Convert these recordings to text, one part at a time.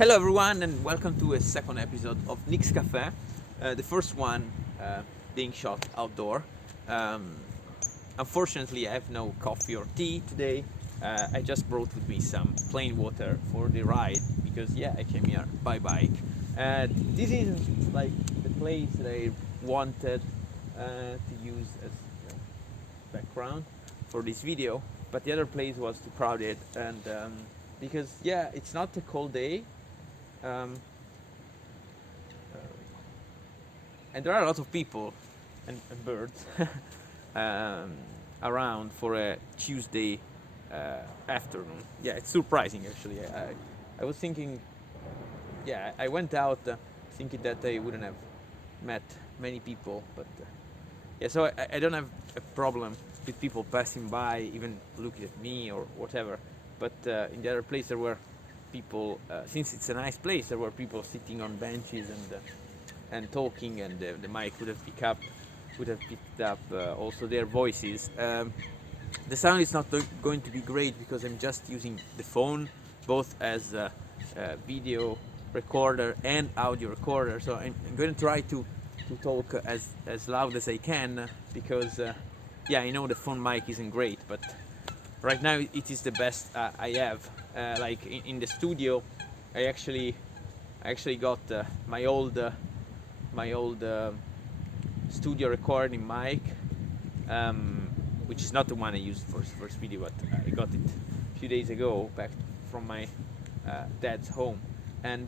Hello everyone and welcome to a second episode of Nick's Café, the first one being shot outdoor. Um, Unfortunately I have no coffee or tea today. I just brought with me some plain water for the ride because I came here by bike. This is like the place that I wanted to use as background for this video, but the other place was too crowded and because it's not a cold day. Um, and there are a lot of people and birds um, around for a Tuesday afternoon. Yeah, it's surprising actually. I was thinking, I went out thinking that I wouldn't have met many people, but so I don't have a problem with people passing by, even looking at me or whatever. But in the other place there were people, since it's a nice place, there were people sitting on benches and talking, and the mic would have picked up also their voices. The sound is not going to be great because I'm just using the phone both as a video recorder and audio recorder. So I'm going to try to talk as loud as I can because I know the phone mic isn't great, but right now it is the best I have. Like in the studio, I actually got my old studio recording mic, which is not the one I used for first video, but I got it a few days ago back from my dad's home, and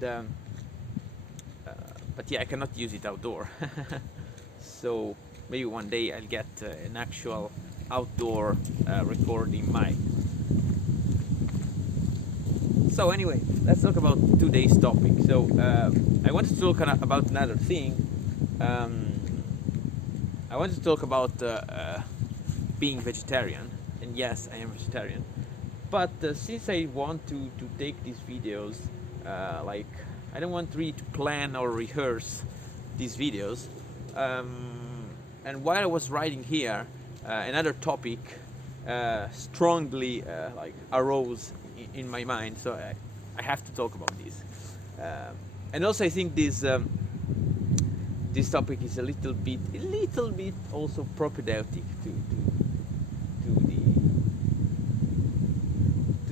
but I cannot use it outdoor. So maybe one day I'll get an actual outdoor recording mic. So anyway, let's talk about today's topic. So I wanted to talk about another thing. I wanted to talk about being vegetarian, and yes, I am vegetarian. But since I want to take these videos, like I don't want really to plan or rehearse these videos. And while I was writing here, another topic strongly arose in my mind, so I have to talk about this. And also I think this topic is a little bit also propedeutic to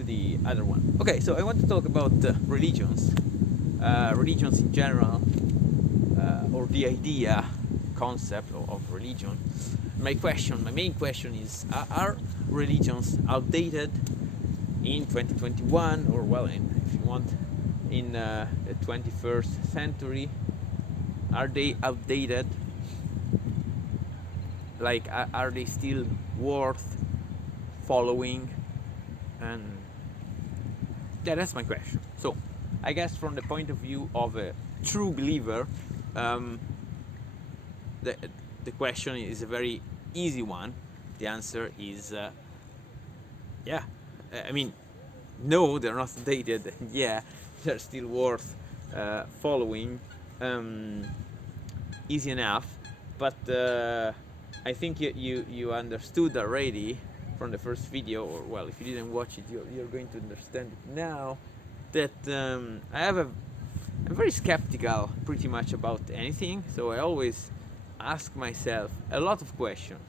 the other one. Okay, so I want to talk about religions in general, or the idea, concept of religion. My main question is: are religions outdated in 2021, or if you want, in the 21st century? Are they outdated? Like, are they still worth following? And that's my question. So I guess from the point of view of a true believer, the question is a very easy one. The answer is no, they're not dated. They're still worth following. Easy enough, but I think you understood already from the first video, or if you didn't watch it, you're going to understand it now, that I'm very skeptical pretty much about anything. So I always ask myself a lot of questions,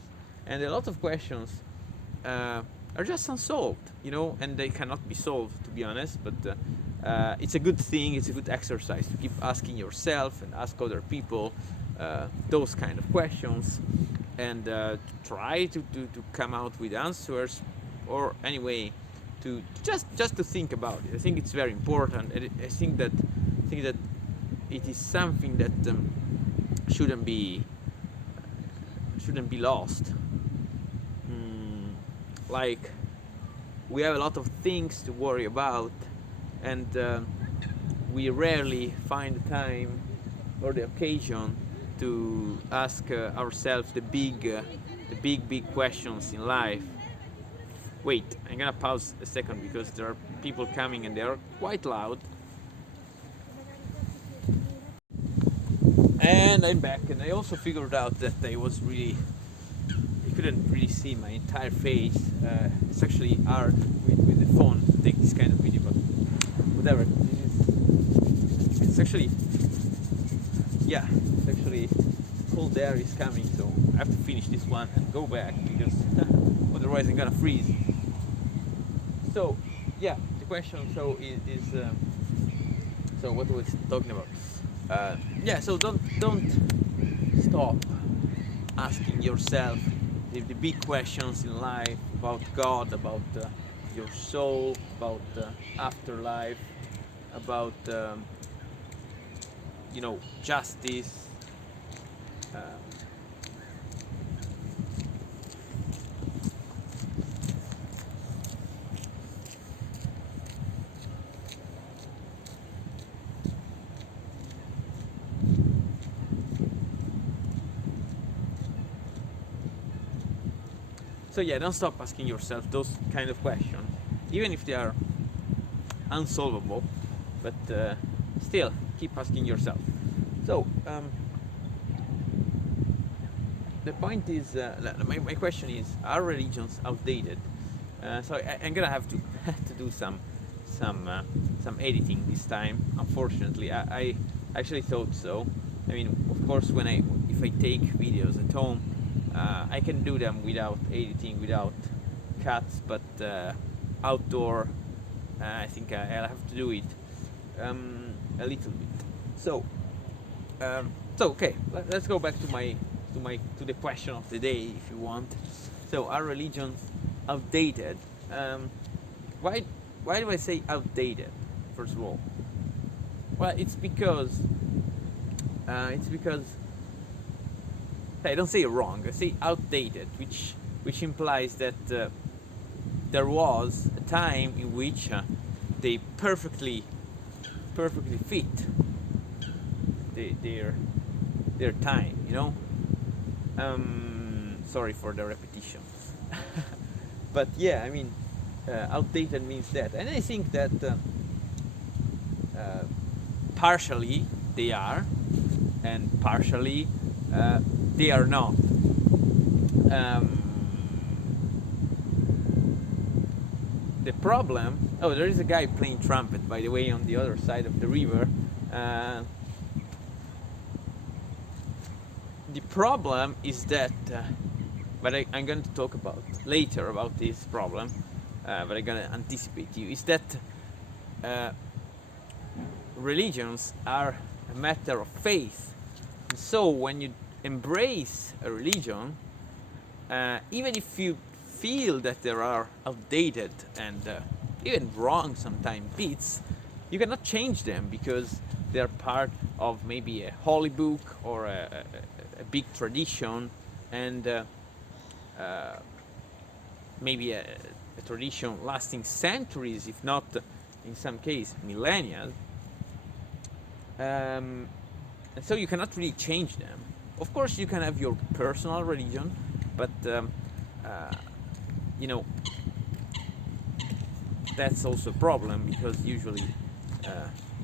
and a lot of questions are just unsolved, and they cannot be solved, to be honest. But it's a good thing, it's a good exercise to keep asking yourself and ask other people those kind of questions, and try to come out with answers, or anyway to just to think about it. I think it's very important. I think that it is something that shouldn't be lost. Like, we have a lot of things to worry about, and we rarely find the time or the occasion to ask ourselves the big questions in life. Wait, I'm gonna pause a second because there are people coming and they are quite loud. And I'm back, and I also figured out that you couldn't really see my entire face. It's actually hard with the phone to take this kind of video, but whatever. This is actually, yeah, it's actually cold air is coming, so I have to finish this one and go back because otherwise I'm gonna freeze. So yeah, the question is so what was talking about? Yeah, so don't stop asking yourself the big questions in life about God, about your soul, about afterlife, about justice. Um, so yeah, don't stop asking yourself those kind of questions, even if they are unsolvable, but still keep asking yourself. So the point is, my question is, are religions outdated? So I'm gonna have to to do some editing this time. Unfortunately, I actually thought so. I mean, of course, if I take videos at home, I can do them without editing, without cuts, but outdoor, I think I'll have to do it a little bit. So, okay, let's go back to the question of the day, if you want. So, are religions outdated? Why do I say outdated? First of all, well, it's because I don't say wrong. I say outdated, which implies that there was a time in which they perfectly fit their time. Sorry for the repetition. But yeah, I mean, outdated means that, and I think that partially they are, and partially they are not. The problem. Oh, there is a guy playing trumpet, by the way, on the other side of the river. The problem is that, but I'm going to talk about later about this problem, but I'm going to anticipate you, is that religions are a matter of faith. And so when you embrace a religion, even if you feel that there are outdated and even wrong sometimes bits, you cannot change them because they are part of maybe a holy book or a big tradition, and maybe a tradition lasting centuries, if not in some case millennia. And so you cannot really change them. Of course, you can have your personal religion, but that's also a problem, because usually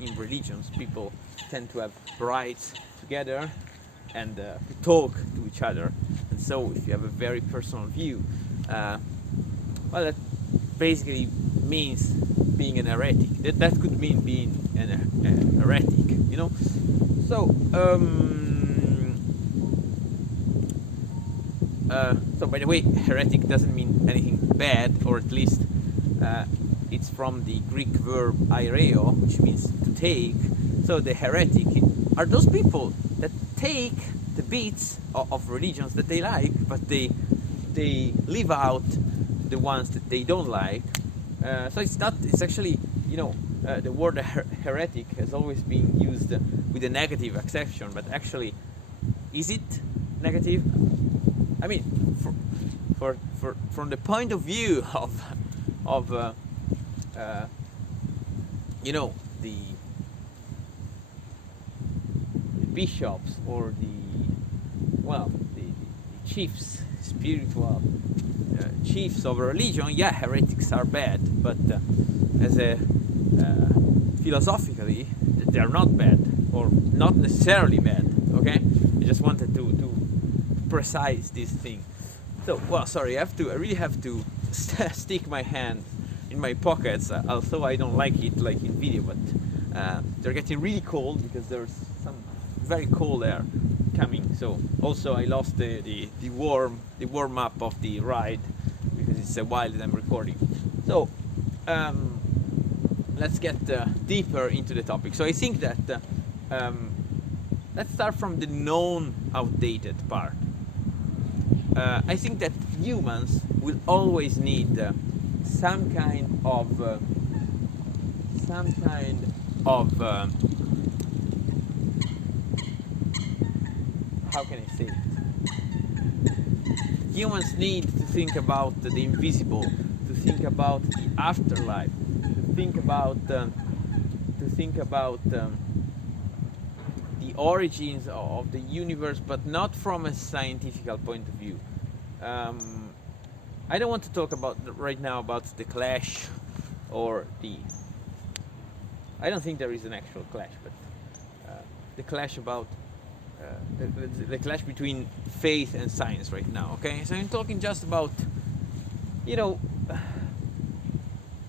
in religions people tend to have rites together and to talk to each other. And so if you have a very personal view, well, that basically means being an heretic. That could mean being an heretic, So so by the way, heretic doesn't mean anything bad, or at least it's from the Greek verb aireo, which means to take. So the heretic are those people that take the bits of religions that they like, but they leave out the ones that they don't like. So it's actually, the word heretic has always been used with a negative acception, but actually, is it negative? I mean, from the point of view of the bishops or the chiefs, spiritual chiefs of a religion, yeah, heretics are bad, but as a philosophically, they are not bad, or not necessarily bad. Okay, I just wanted to precise this thing. So, well, sorry, I really have to stick my hand in my pockets, although I don't like it like in video, but They're getting really cold because there's some very cold air coming. So also I lost the warm up of the ride because it's a while that I'm recording. So let's get deeper into the topic. So I think that let's start from the known outdated part. I think that humans will always need some kind of how can I say it? Humans need to think about the invisible, to think about the afterlife, to think about the origins of the universe, but not from a scientific point of view. I don't want to talk about right now about the clash or the. I don't think there is an actual clash, but the clash about the clash between faith and science right now. Okay, so I'm talking just about,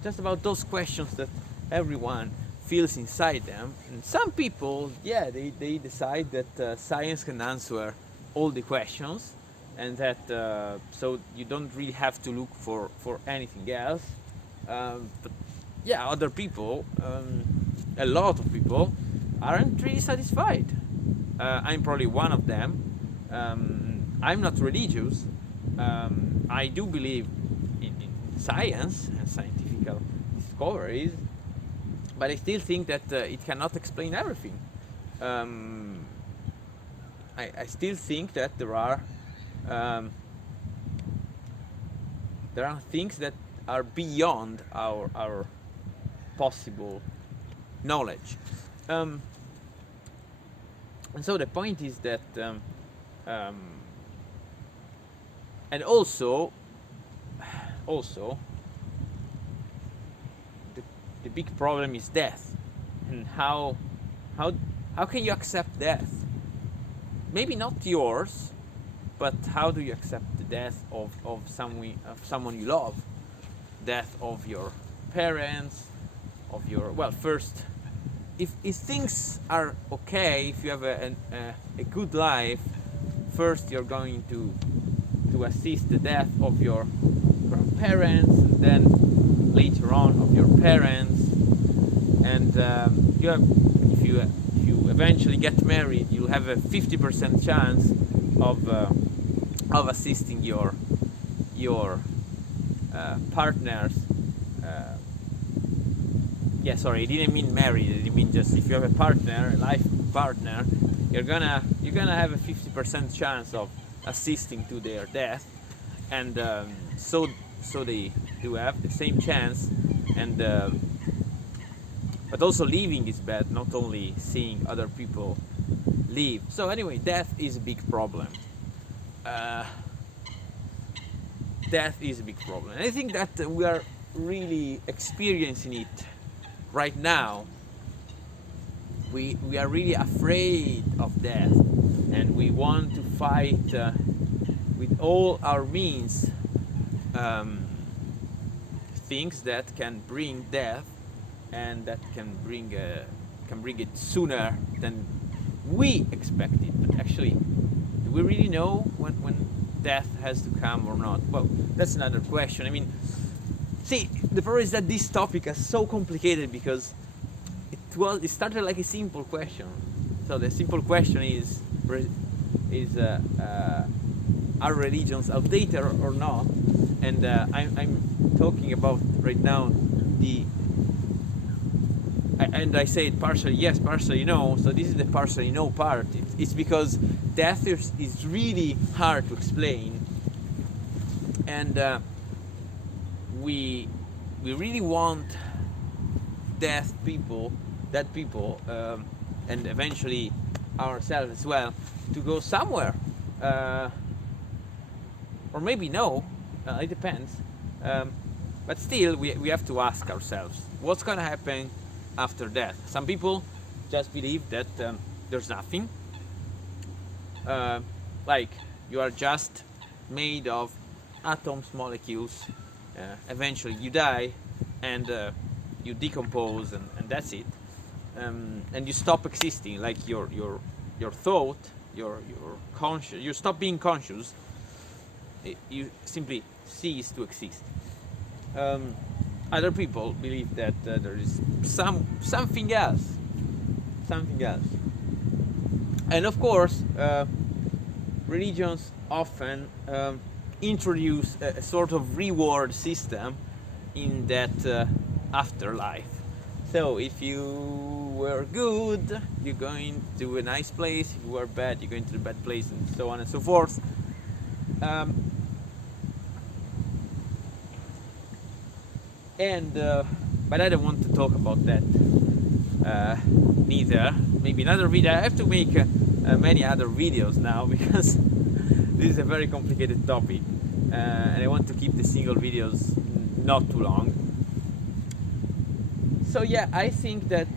just about those questions that everyone feels inside them. And some people, they decide that science can answer all the questions, and that so you don't really have to look for anything else. But other people, a lot of people, aren't really satisfied. I'm probably one of them. I'm not religious. I do believe in science and scientific discoveries, but I still think that it cannot explain everything. I still think that there are things that are beyond our possible knowledge. And so the point is that, and also, the big problem is death, and how can you accept death? Maybe not yours, but how do you accept the death of someone you love? Death of your parents, of your first. If things are okay, if you have a good life, first you're going to assist the death of your grandparents, and then later on of your parents, and if you eventually get married, you'll have a 50% chance of assisting your partners. Sorry, I didn't mean married. I mean just if you have a partner, a life partner, you're gonna have a 50% chance of assisting to their death, and so they do have the same chance, and but also leaving is bad, not only seeing other people leave. So anyway, death is a big problem. Death is a big problem, and I think that we are really experiencing it right now. We are really afraid of death, and we want to fight with all our means things that can bring death, and that can bring it sooner than we expected. But actually, do we really know when death has to come or not? Well, that's another question. I mean, see, the problem is that this topic is so complicated because it started like a simple question. So the simple question is are religions outdated or not? And I'm talking about right now and I say it partially yes, partially no. So this is the partially no part. It's because death is really hard to explain, and we really want dead people, and eventually ourselves as well, to go somewhere, or maybe no. It depends. But still, we have to ask ourselves, what's going to happen after death? Some people just believe that there's nothing. Like you are just made of atoms, molecules. Eventually you die and you decompose, and that's it. and you stop existing, like your thought, your conscious, you stop being conscious, you simply cease to exist. Other people believe that there is something else, and of course, religions often introduce a sort of reward system in that afterlife. So if you were good, you're going to a nice place. If you were bad, you're going to the bad place, and so on and so forth. But I don't want to talk about that neither. Maybe another video. I have to make many other videos now because this is a very complicated topic, and I want to keep the single videos not too long. So yeah, I think that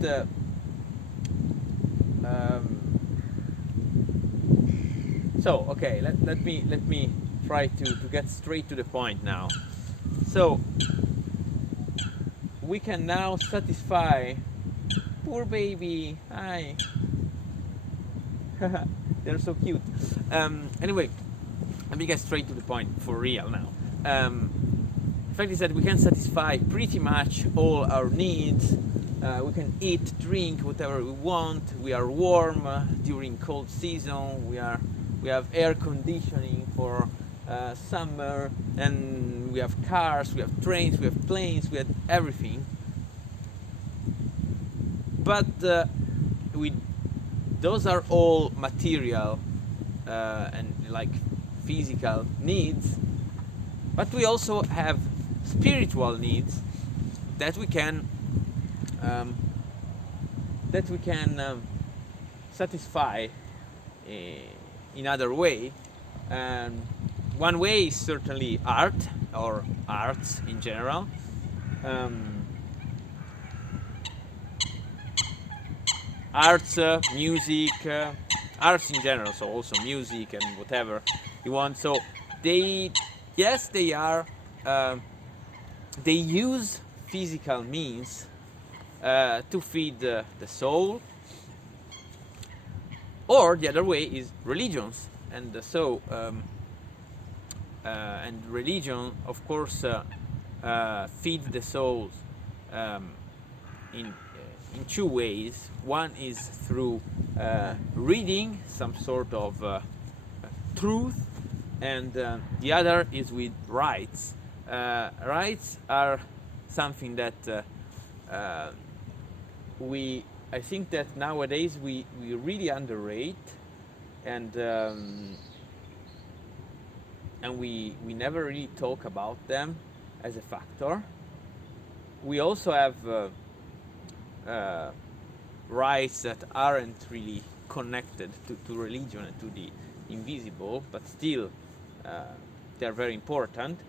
okay, let me try to get straight to the point now. So we can now satisfy poor baby. Hi. They're so cute. Anyway, let me get straight to the point for real now. The fact is that we can satisfy pretty much all our needs. We can eat, drink, whatever we want. We are warm during cold season. We have air conditioning for summer, and we have cars, we have trains, we have planes, we have everything. But those are all material and like physical needs. But we also have spiritual needs that we can satisfy in other way. One way is certainly art, or arts in general. Arts, music, arts in general, so also music and whatever you want. So they use physical means to feed the soul. Or the other way is religions, and and religion, of course, feeds the souls in two ways. One is through reading some sort of truth, and the other is with rites. Rites are something that I think that nowadays we really underrate, and we never really talk about them as a factor. We also have rights that aren't really connected to religion and to the invisible, but still they're very important.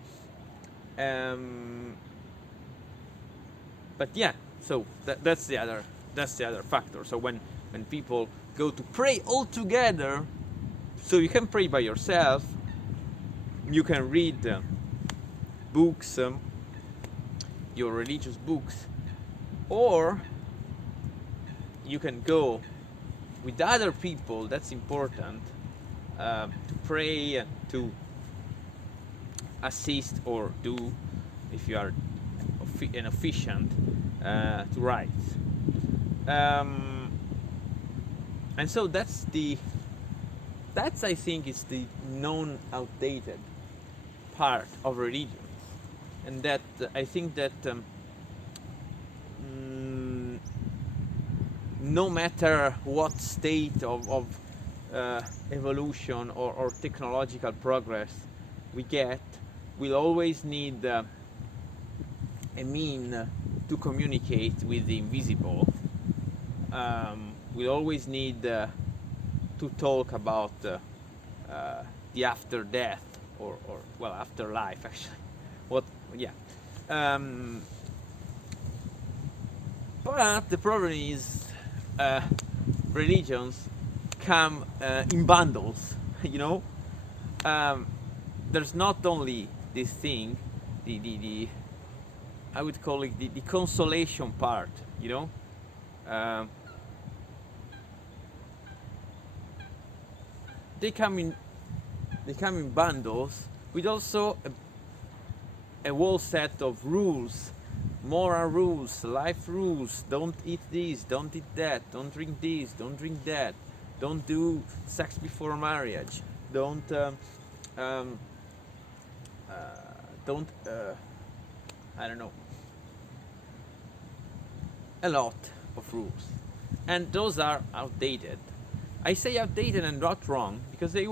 But yeah, so that's the other factor. So when people go to pray all together, so you can pray by yourself, you can read books, your religious books, or you can go with other people. That's important, to pray and to assist or do, if you are an officiant, to rites. And so that's I think is the known outdated part of religions, and that I think that no matter what state of evolution or technological progress we get, we'll always need a mean to communicate with the invisible. We'll always need to talk about the after death, or well, afterlife actually. But the problem is religions come in bundles, you know. There's not only this thing, the I would call it the consolation part, you know. they come in bundles with also a whole set of rules, moral rules, life rules. Don't eat this, don't eat that, don't drink this, don't drink that, don't do sex before marriage, don't I don't know, a lot of rules, and those are outdated. I say outdated and not wrong, because they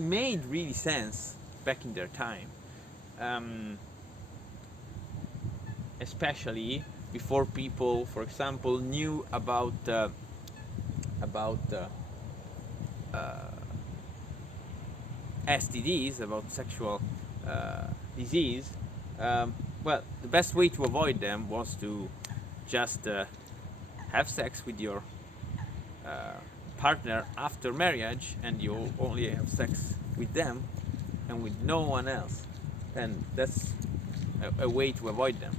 made really sense back in their time, especially before people, for example, knew about STDs, about sexual disease. Well, the best way to avoid them was to just have sex with your partner after marriage, and you only have sex with them and with no one else, and that's a way to avoid them,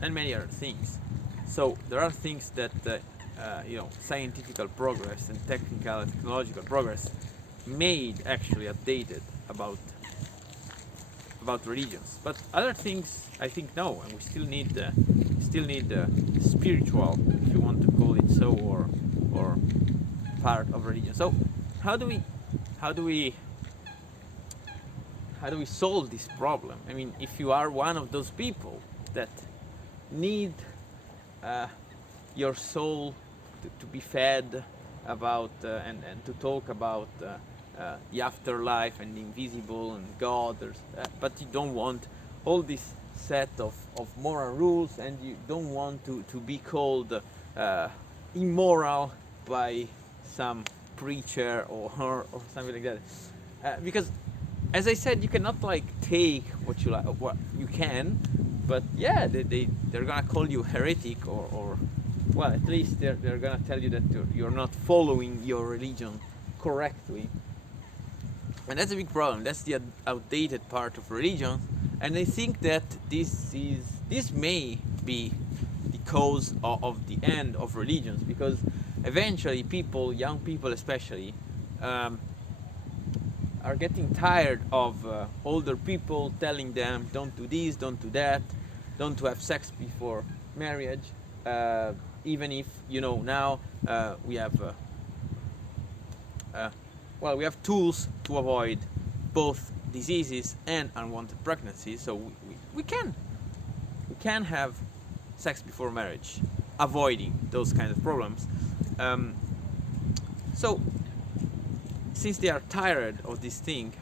and many other things. So there are things that scientific progress and technological progress made actually updated about religions, but other things I think no, and we still need spiritual, if you want to call it so, or part of religion. So how do we solve this problem? I mean, if you are one of those people that need your soul to be fed about and to talk about the afterlife and the invisible and God, but you don't want all this set of moral rules, and you don't want to be called immoral by some preacher or something like that, because as I said, you cannot take what you like, what you can, but yeah, they're gonna call you heretic, or well, at least they're gonna tell you that you're not following your religion correctly, and that's a big problem. That's the outdated part of religion, and I think that this may be the cause of the end of religions, because eventually people, young people especially, are getting tired of older people telling them don't do this, don't do that, don't have sex before marriage, even if now we have we have tools to avoid both diseases and unwanted pregnancies, so we can have sex before marriage, avoiding those kind of problems. So since they are tired of this thing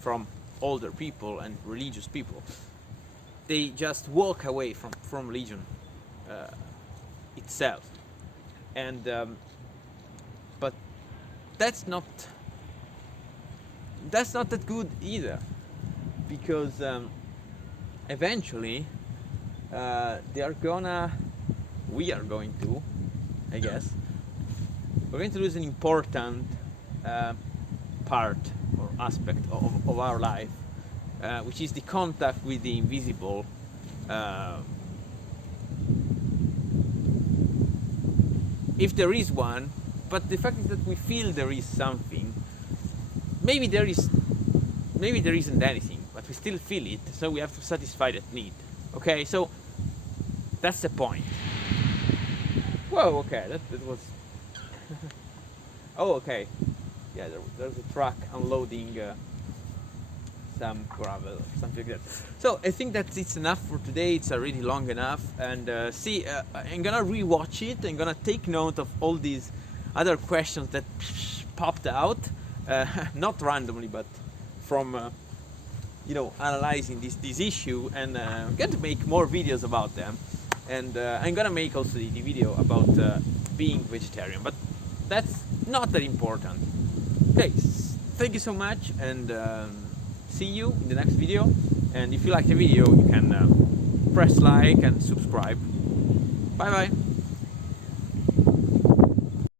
from older people and religious people, they just walk away from religion itself, and but that's not that good either, because eventually we are going to, I guess, we're going to lose an important part or aspect of our life, which is the contact with the invisible, if there is one. But the fact is that we feel there is something. Maybe there isn't anything, but we still feel it, so we have to satisfy that need. Okay, so that's the point. Whoa, okay, that was oh, okay, yeah, there's a truck unloading some gravel or something like that. So I think that it's enough for today. It's already long enough, and I'm gonna rewatch it. I'm gonna take note of all these other questions that popped out, not randomly, but from analyzing this issue, and I'm going to make more videos about them, and I'm gonna make also the video about being vegetarian, but that's not that important. Okay, thank you so much, and see you in the next video. And if you like the video, you can press like and subscribe. Bye bye.